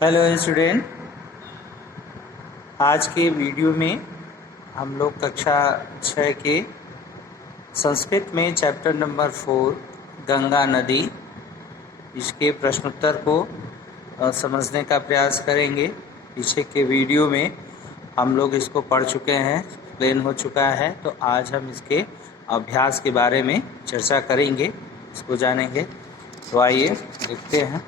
Hello student, आज के video में हम लोग कक्षा 6 के संस्कृत में चैप्टर नंबर 4 गंगा नदी, इसके प्रश्नोत्तर को समझने का प्रयास करेंगे। पीछे के वीडियो में हम लोग इसको पढ़ चुके हैं, एक्सप्लेन हो चुका है, तो आज हम इसके अभ्यास के बारे में चर्चा करेंगे, इसको जानेंगे। तो आइए देखते हैं।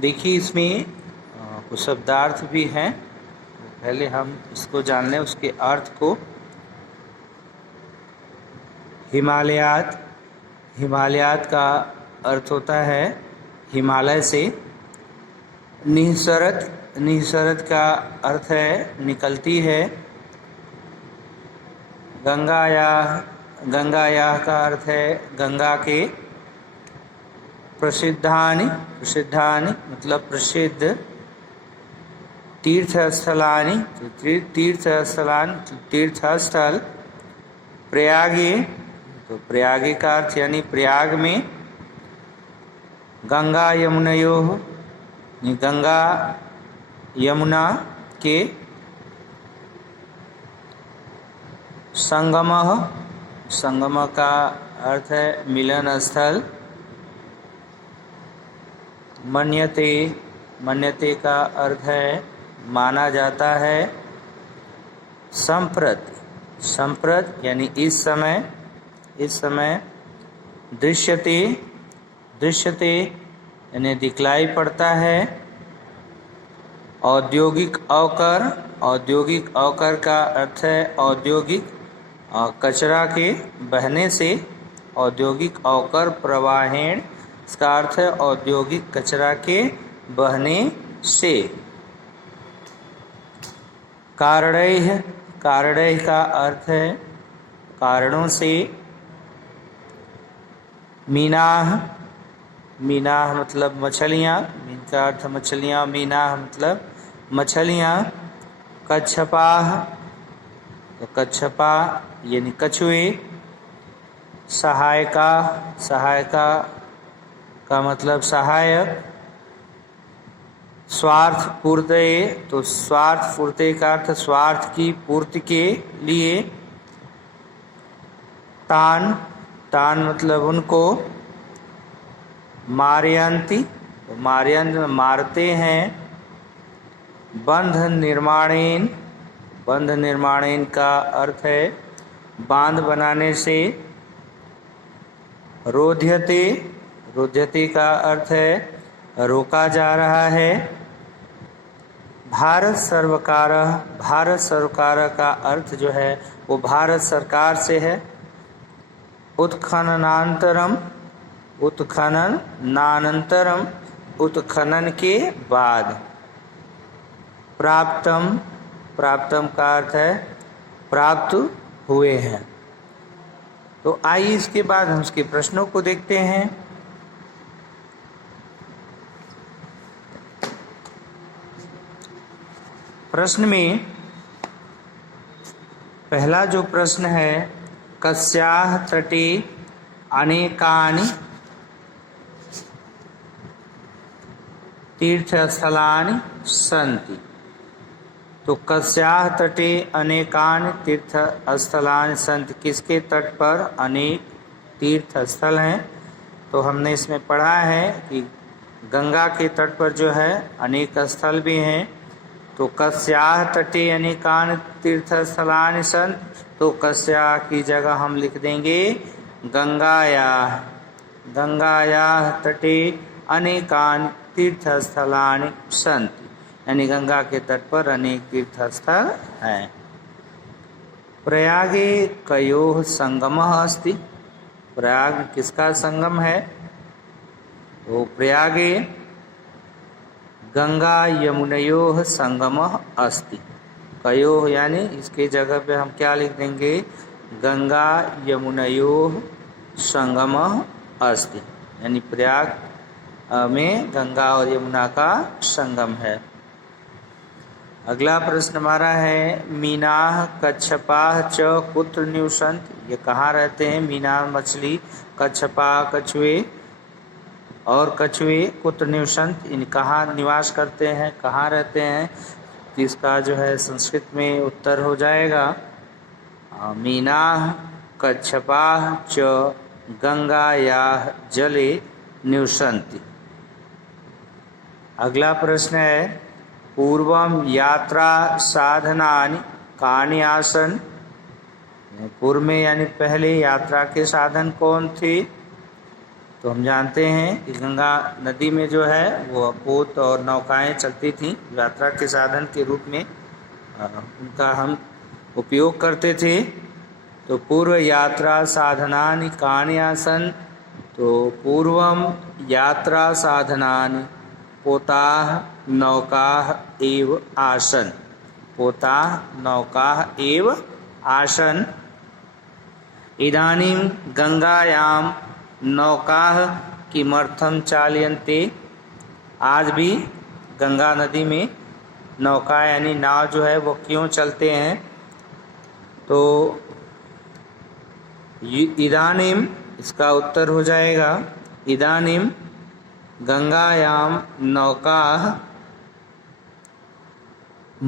देखिए, इसमें कुछ शब्दार्थ भी हैं, तो पहले हम इसको जान लें, उसके अर्थ को। हिमालयात का अर्थ होता है हिमालय से। निःसरत का अर्थ है निकलती है। गंगायाः का अर्थ है गंगा के। प्रसिद्धानि मतलब प्रसिद्ध। तीर्थस्थलानि तीर्थस्थल। प्रयागे, तो प्रयागे का अर्थ यानी प्रयाग में। गंगा यमुनयोः, गंगा यमुना के। संगम का अर्थ है मिलन स्थल। मन्यते का अर्थ है माना जाता है। संप्रत यानी इस समय। दृश्यते यानी दिखलाई पड़ता है। औद्योगिक अवकर का अर्थ है औद्योगिक कचरा के बहने से। औद्योगिक अवकर प्रवाहेण, इसका अर्थ है औद्योगिक कचरा के बहने से। कारणैः का अर्थ है कारणों से। मीनाः मतलब मछलियाँ, मीन का अर्थ मछलियाँ, मीनाः मतलब मछलियाँ। कच्छपाः, तो कच्छपा यानी कछुए। सहायका का मतलब सहायक। स्वार्थ पूर्तये, तो स्वार्थ पूर्ति का अर्थ स्वार्थ की पूर्ति के लिए। तान मतलब उनको। मारयन्ति, तो मारते हैं। बंध निर्माणेन का अर्थ है बांध बनाने से। रोध्यते का अर्थ है रोका जा रहा है। भारत सरकार का अर्थ जो है वो भारत सरकार से है। उत्खननानंतरम, उत्खनन के बाद। प्राप्तम का अर्थ है प्राप्त हुए हैं। तो आइए इसके बाद हम उसके प्रश्नों को देखते हैं। प्रश्न में पहला जो प्रश्न है, कस्याः तटे अनेकानि तीर्थस्थलानि सन्ति। तो कस्याः तटे अनेकानि तीर्थस्थलानि सन्ति, किसके तट पर अनेक तीर्थस्थल हैं। तो हमने इसमें पढ़ा है कि गंगा के तट पर जो है अनेक स्थल भी हैं। तो कस्याः तटे अनेकानि तीर्थस्थलानि सन्ति, तो कस्याः की जगह हम लिख देंगे गंगायाः तटे अनेकानि तीर्थस्थलानि सन्ति, यानी गंगा के तट पर अनेक तीर्थस्थल हैं। प्रयागे कयोः संगमः अस्ति। प्रयाग किसका संगम है? तो प्रयागे गंगा यमुनयोः संगमः अस्ति। कयोः यानी इसके जगह पे हम क्या लिख देंगे? गंगा यमुनयोः संगमः अस्ति, यानी प्रयाग में गंगा और यमुना का संगम है। अगला प्रश्न हमारा है मीनाः कच्छपाः च कुत्र निवसन्ति। ये कहाँ रहते हैं? मीना मछली, कच्छपा कछुए और कछुए कुत्र निवसन्ति, इन कहाँ निवास करते हैं, कहाँ रहते हैं। तो इसका जो है संस्कृत में उत्तर हो जाएगा मीनाः कच्छपाः च गंगायाः जले निवसन्ति। अगला प्रश्न है पूर्वम यात्रा साधनानि कानि आसन्। पूर्व में यानी पहले यात्रा के साधन कौन थे? तो हम जानते हैं कि गंगा नदी में जो है वो पोत और नौकाएं चलती थीं, यात्रा के साधन के रूप में उनका हम उपयोग करते थे। तो पूर्व यात्रा साधनानि कानि आसन्। तो पूर्वम यात्रा साधनानि पोताः नौकाः एव आसन्। पोताः नौकाः एव आसन्। इदानीं गंगायां नौकाः किमर्थं चाल्यन्ते। आज भी गंगा नदी में नौका यानी नाव जो है वो क्यों चलते हैं? तो इदानीं इसका उत्तर हो जाएगा इदानीं गंगायां नौकाः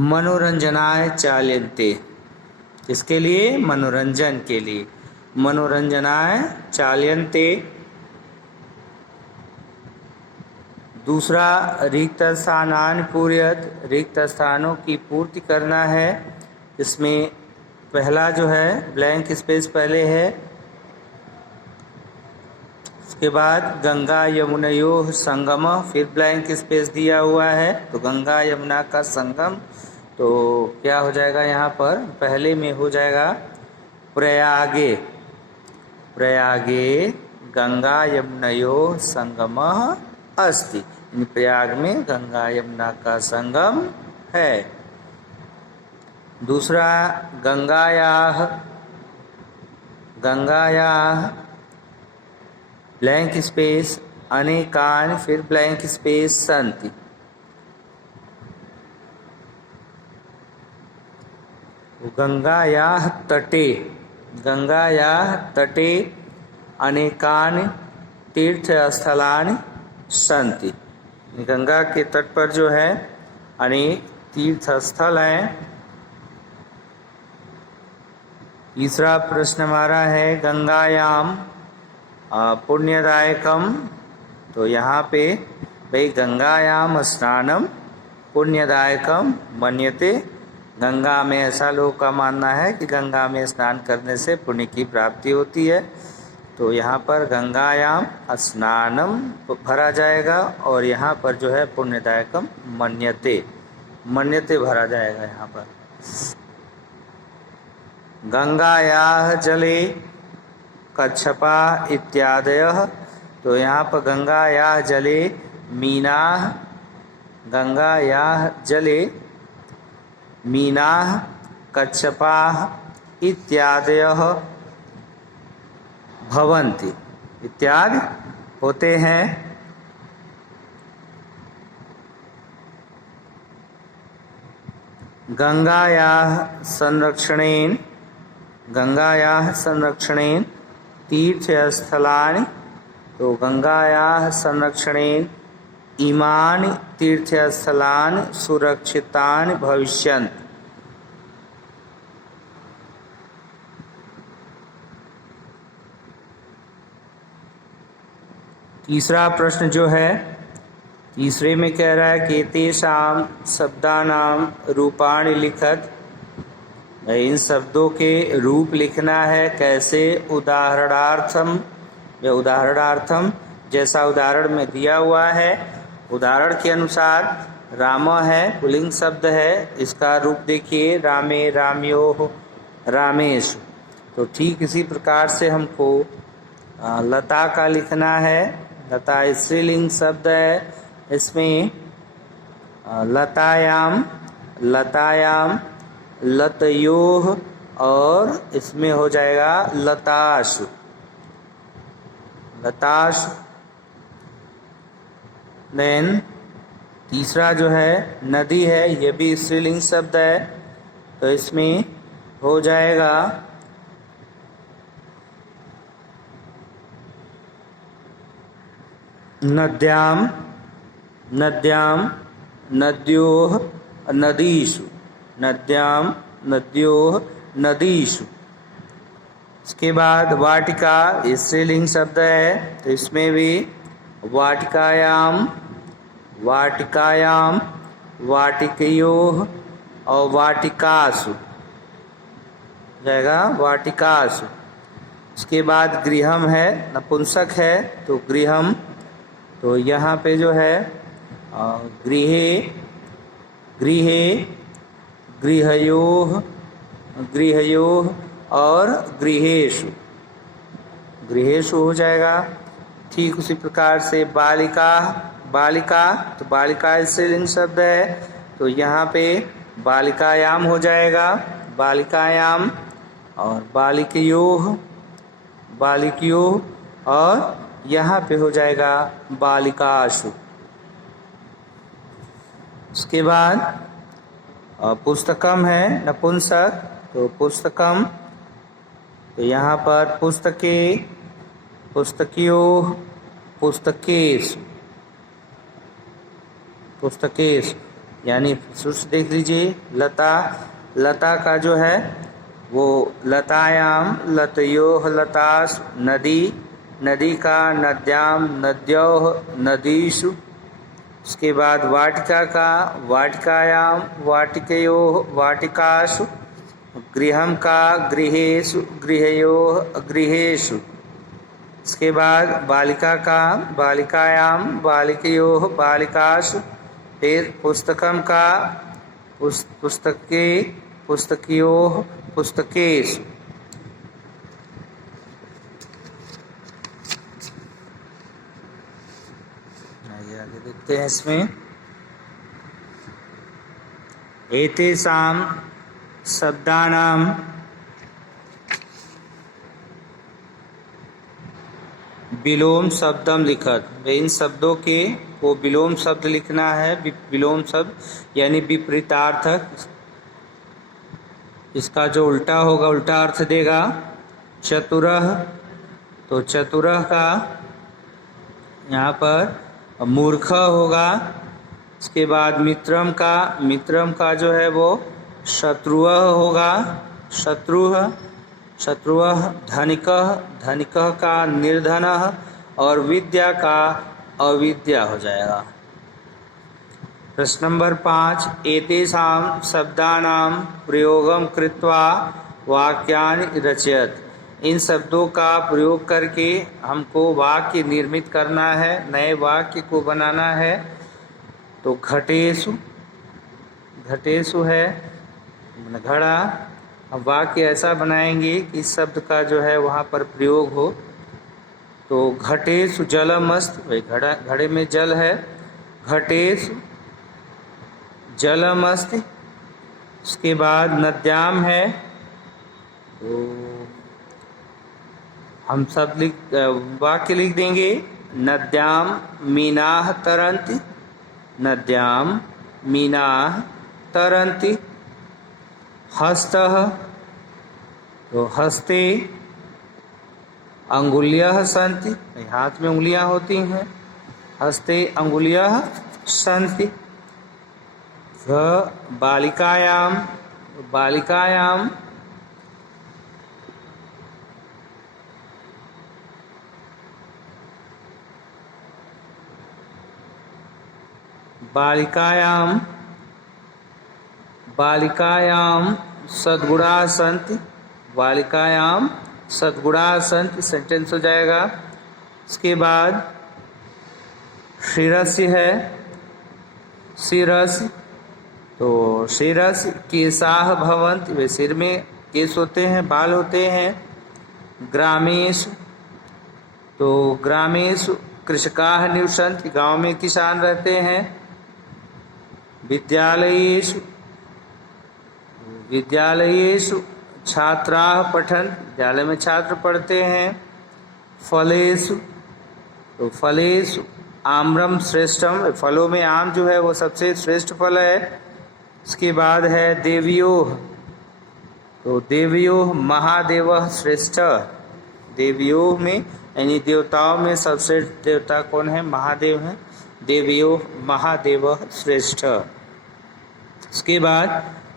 मनोरंजनाय चाल्यन्ते। इसके लिए मनोरंजन के लिए, मनोरंजनाय चाल्यन्ते। दूसरा रिक्त स्थानानि पूरयत, रिक्त स्थानों की पूर्ति करना है। इसमें पहला जो है ब्लैंक स्पेस पहले है, उसके बाद गंगा यमुनयोः संगमः, फिर ब्लैंक स्पेस दिया हुआ है। तो गंगा यमुना का संगम, तो क्या हो जाएगा यहाँ पर? पहले में हो जाएगा प्रयागे, प्रयागे गंगा यमुनयोः संगमः अस्ति। प्रयाग में गंगा यमुना का संगम है। दूसरा गंगायाः ब्लैंक स्पेस अनेकानि, फिर ब्लैंक स्पेस सन्ति। गंगायाः तटे अनेकानि तीर्थस्थलानि सन्ति। गंगा के तट पर जो है अनेक तीर्थस्थल हैं। तीसरा प्रश्न हमारा है गंगायाम पुण्यदायकम। तो यहाँ पे भाई गंगायाम स्नानम पुण्यदायकम मन्यते। गंगा में ऐसा लोगों का मानना है कि गंगा में स्नान करने से पुण्य की प्राप्ति होती है। तो यहाँ पर गंगायाम स्नानम भरा जाएगा और यहाँ पर जो है पुण्यदायकम मन्यते भरा जाएगा यहाँ पर। गंगायाः जले कच्छपा इत्यादयः। तो यहाँ पर गंगायाः जले मीनाः, गंगायाः जले मीनाः कच्छपाः इत्यादयः भवन्ति, इत्यादि होते हैं। गंगायाः संरक्षणेन तीर्थस्थलानि। तो गंगायाः संरक्षणेन इमानि तीर्थस्थलानि सुरक्षितानि भविष्यन्ति। तीसरा प्रश्न जो है तीसरे में कह रहा है कि तेषां शब्दानां रूपाणि लिखत। इन शब्दों के रूप लिखना है। कैसे? उदाहरणार्थम, या उदाहरणार्थम जैसा उदाहरण में दिया हुआ है उदाहरण के अनुसार। राम है पुल्लिंग शब्द है, इसका रूप देखिए रामे राम्योः रामेषु। तो ठीक इसी प्रकार से हमको लता का लिखना है। लता स्त्रीलिंग शब्द है, इसमें लतायाम लतयोः और इसमें हो जाएगा लताशु। देन तीसरा जो है नदी है, ये भी स्त्रीलिंग शब्द है, तो इसमें हो जाएगा नद्याम, नद्याम, नद्योः, नदीषु, नद्याम, नद्योः, नदीषु। इसके बाद वाटिका स्त्रीलिंग शब्द है, तो इसमें भी वाटिकायाम, वाटिकायाम, वाटिकयोः और वाटिकासु जाएगा, वाटिकासु। इसके बाद गृहम है, नपुंसक है, तो गृहम, तो यहाँ पे जो है गृहे, गृहे, गृहयोः, गृहयोः और गृहेषु, गृहेषु हो जाएगा। ठीक उसी प्रकार से बालिका, बालिका, तो बालिका स्त्रीलिंग शब्द है, तो यहाँ पे बालिकायाम हो जाएगा, बालिकायाम और बालिकयोः, बालिकयोः और यहाँ पे हो जाएगा बालिकासु। उसके बाद पुस्तकम है नपुंसक, तो पुस्तकम, तो यहाँ पर पुस्तके, पुस्तकियोः, पुस्तकेषु, पुस्तकेषु, यानी सुस देख लीजिए, लता, लता का जो है वो लतायाम, लतयोः, लतासु, नदी, नदी का नद्याम, नद्योः, नदीषु। उसके बाद वाटिका का वाटिकायाम, वाटिकयोः, वाटिकासु। गृहम का गृहेषु, गृहयोः, गृहेषु। इसके बाद बालिका का बालिकायाम, बालिकयोः, बालिकासु। फिर पुस्तकम का पुस्तके, पुस्तकियोः, पुस्तकेषु। आगे देखते हैं इसमें, एतेषां शब्दानां विलोम शब्दम लिखत, इन शब्दों के वो विलोम शब्द लिखना है। विलोम शब्द यानी विपरीतार्थक, इसका जो उल्टा होगा उल्टा अर्थ देगा। चतुरः, तो चतुरः का यहाँ पर मूर्ख होगा। इसके बाद मित्रम का जो है वो शत्रुः होगा, शत्रुः, शत्रुः। धनिकः, धनिकः का निर्धनः और विद्या का अविद्या हो जाएगा। प्रश्न नंबर 5, एतेषां शब्दानां प्रयोगं कृत्वा वाक्यानि रचयत, इन शब्दों का प्रयोग करके हमको वाक्य निर्मित करना है, नए वाक्य को बनाना है। तो घटेषु, घटेषु है घड़ा, हम वाक्य ऐसा बनाएंगे कि इस शब्द का जो है वहाँ पर प्रयोग हो। तो घटेषु जलमस्त, भाई घड़े में जल है, घटेषु जलमस्त। उसके बाद नद्याम है, तो हम सब वाक्य लिख देंगे, नद्याम मीनाः तरन्ति, नद्याम मीनाः तरन्ति। हस्तः, तो हस्ते अंगुल्यः सन्ति, हाथ में उंगलियां होती हैं, हस्ते अंगुल्यः सन्ति। बालिकायाम, बालिकायाम बालिकायाम, बालिकायाम सद्गुणाः सन्ति, बालिकायाम सद्गुणाः सन्ति, सेंटेंस हो जाएगा। इसके बाद शिरसि है, शिरसि, तो शिरसि केशाः भवन्ति, वे सिर में केश होते हैं, बाल होते हैं। ग्रामेषु, तो ग्रामेषु कृषकाः निवसन्ति, गांव में किसान रहते हैं। विद्यालयेषु, विद्यालयेषु छात्राः पठन्ति, विद्यालय में छात्र पढ़ते हैं। फलेषु, तो फलेषु आम्रम श्रेष्ठम, फलों में आम जो है वो सबसे श्रेष्ठ फल है। उसके बाद है देवयोः, तो देवयोः महादेव श्रेष्ठ, देवयोः में यानी देवताओं में सर्वश्रेष्ठ देवता कौन है? महादेव हैं। देवयोः महादेव श्रेष्ठ। उसके बाद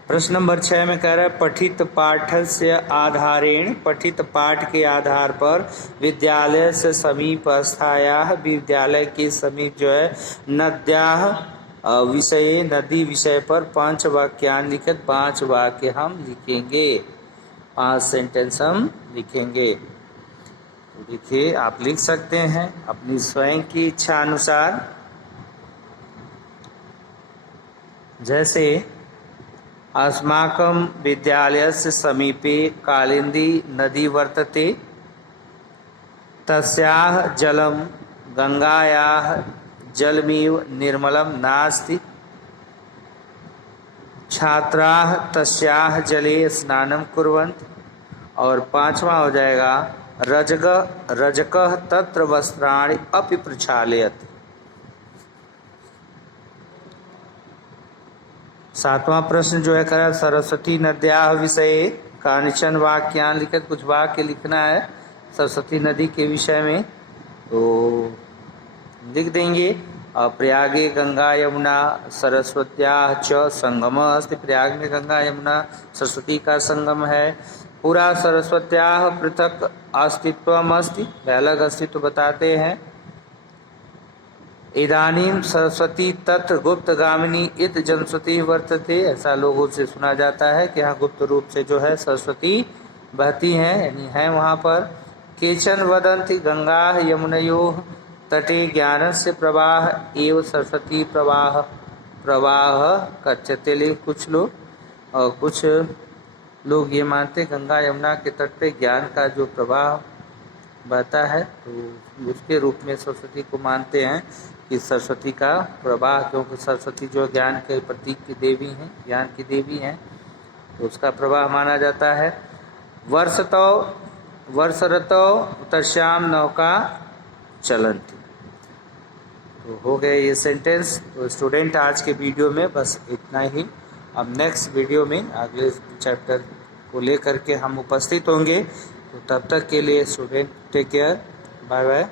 प्रश्न नंबर 6 में कह रहा है पठित पाठस्य आधारेण, पठित पाठ के आधार पर विद्यालय से समीपस्थायाः, विद्यालय के समीप जो है नद्याः विषय, नदी विषय पर 5 वाक्यान लिखित, 5 वाक्य हम लिखेंगे, 5 सेंटेंस हम लिखेंगे। तो देखिए आप लिख सकते हैं अपनी स्वयं की इच्छा अनुसार। जैसे अस्माकं विद्यालयस्य समीपे कालिंदी नदी वर्तते, तस्याः जलं गंगायाः जलमिव निर्मलं नास्ति, छात्राः तस्याः जले स्नानं कुर्वन्ति। और 5वां हो जाएगा रजकः तत्र वस्त्राणि अपि प्रक्षालयति। 7वां प्रश्न जो है करा सरस्वती नद्याः विषये कानिचन वाक्यान लिखित, कुछ वाक्य लिखना है सरस्वती नदी के विषय में, तो लिख देंगे। प्रयागे गंगा यमुना सरस्वत्याः च संगमः अस्ति, प्रयाग में गंगा यमुना सरस्वती का संगम है। पूरा सरस्वत्याः पृथक अस्तित्वम् अस्ति, अलग अस्तित्व बताते हैं। इदानीं सरस्वती तत्र गुप्तगामिनी इत जनस्वती वर्तते, ऐसा लोगों से सुना जाता है कि यहाँ गुप्त रूप से जो है सरस्वती बहती हैं, यानी है वहाँ पर। केचन वदन्ति गंगा यमुनयोः तटे ज्ञानस्य प्रवाह एव सरस्वती प्रवाह कथ्यते। कुछ लोग ये मानते गंगा यमुना के तट पे ज्ञान का जो प्रवाह बहता है तो उसके रूप में सरस्वती को मानते हैं कि सरस्वती का प्रवाह, क्योंकि सरस्वती जो ज्ञान के प्रतीक की देवी हैं, ज्ञान की देवी हैं, तो उसका प्रवाह माना जाता है। वर्षरतौ तस्याम नौका चलंती। तो हो गए ये सेंटेंस। तो स्टूडेंट आज के वीडियो में बस इतना ही। अब नेक्स्ट वीडियो में अगले चैप्टर को लेकर के हम उपस्थित होंगे। तो तब तक के लिए student take care, bye bye.